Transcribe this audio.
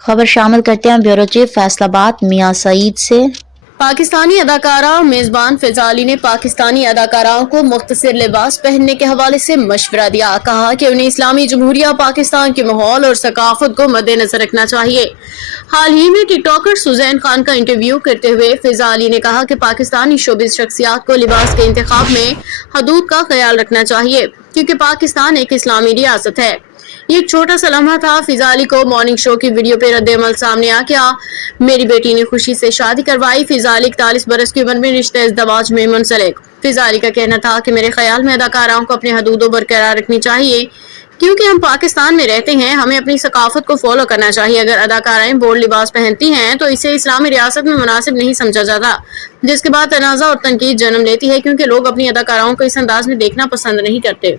खबर शामिल करते हैं ब्यूरो चीफ फैसलाबाद मियां सईद से। पाकिस्तानी अदाकारा मेजबान फिजाली ने पाकिस्तानी अदाकाराओं को मुख्तसर लिबास पहनने के हवाले से मशवरा दिया। कहा कि उन्हें इस्लामी जमहूरिया पाकिस्तान के माहौल और सकाफत को मद्देनजर रखना चाहिए। हाल ही में टिकटॉकर सुजैन खान का इंटरव्यू करते हुए फिजाली ने कहा कि पाकिस्तानी शोबिस शख्सियात को लिबास के इंतखाब में हदूद का ख्याल रखना चाहिए, क्योंकि पाकिस्तान एक इस्लामी रियासत है। ये एक छोटा सा लम्हा था। फिजाली को मॉर्निंग शो की वीडियो पे रद्द-ए-अमल सामने आ गया। मेरी बेटी ने खुशी से शादी करवाई। फिजाली 41 बरस की उम्र में रिश्ते इज़्दवाज में मुंसलिक। फिजाली का कहना था कि मेरे ख्याल में अदाकाराओं को अपनी हदूदों बरकरार रखनी चाहिए, क्योंकि हम पाकिस्तान में रहते हैं, हमें अपनी सकाफत को फॉलो करना चाहिए। अगर अदाकाराएं बोल्ड लिबास पहनती हैं तो इसे इस्लामी रियासत में मुनासिब नहीं समझा जाता, जिसके बाद तनाज़ा और तनकीद जन्म लेती है, क्योंकि लोग अपनी अदाकाराओं को इस अंदाज में देखना पसंद नहीं करते।